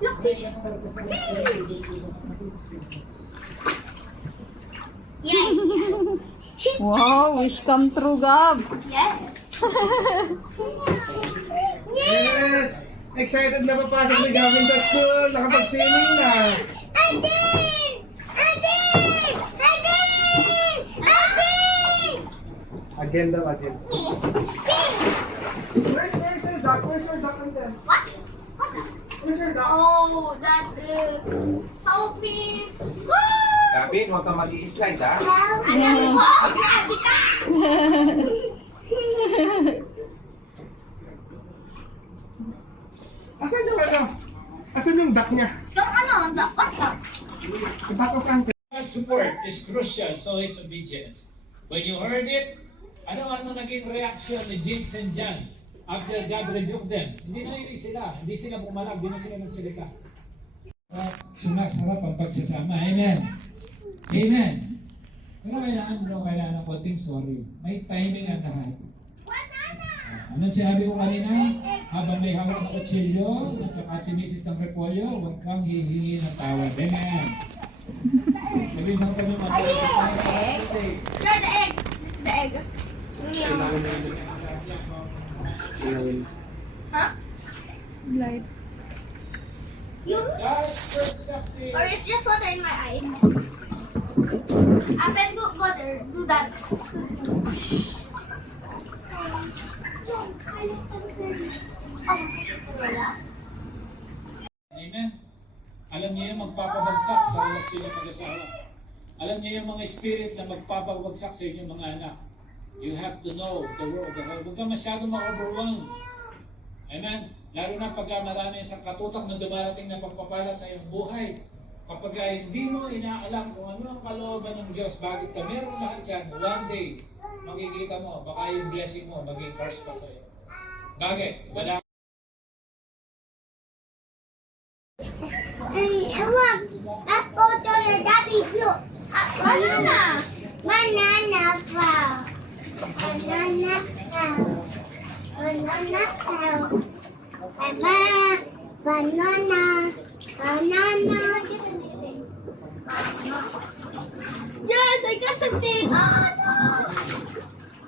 Look, fish. Yay! Wow, wish come true, Gab. Yes. Yes! Excited na papasok si Gavin sa school. Nakapag-swimming na. Again daw, again. Where's your duck? Where's your duck until? What? Where's your duck? Oh, that is Sophie. Gabi, huwag kang mag-i-slide, ha? Alam mo, grabe ka. Asan yung ano? Asan yung duck niya? Yung ano, dapat ka. The duck of Uncle. Support is crucial, so is obedience. When you heard it, ano naging reaction ni James and John after God rebuked them? Hindi nainig sila, hindi sila pumalag, hindi na sila nagsalita. Sumasarap ang pagsasama. Amen. Amen. Pero kailangan ng konting sorry. May timing ang lahat. Anong sinabi ko kanina? Habang may hawak na kutsilyo, at si Mrs. ng repolyo, huwag kang hihingi ng tawad. Amen. Sabihin mo kami You're the egg. This is the egg. Huh? Light. You? perspective. Or it's just water in my eye. Apen, go there. Do that. Amen. Alam niyo yung magpapabagsak sa relasyon ng mag-asawa. Alam niyo yung mga spirit na magpapabagsak sa inyong mga anak. You have to know the word of the Lord. Huwag ka masyadong ma-overwhelm. Amen. Lalo na pag marami sa katutak na dumarating na pagpapala sa iyong buhay. Kapag hindi mo inaalam kung ano ang kalooban ng Diyos, bakit ka meron lahat yan, one day, makikita mo, baka yung blessing mo, maging curse pa sa iyo. Bakit? Wala. Look, let's go to your daddy's look. Banana. Banana cow. Banana cow. Banana cow. Banana. Banana. Yes, I got something. Oh no.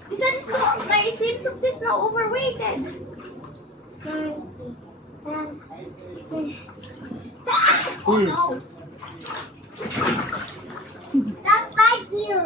This one is too, my swimsuit is now overweighted. Oh no. Don't bite you.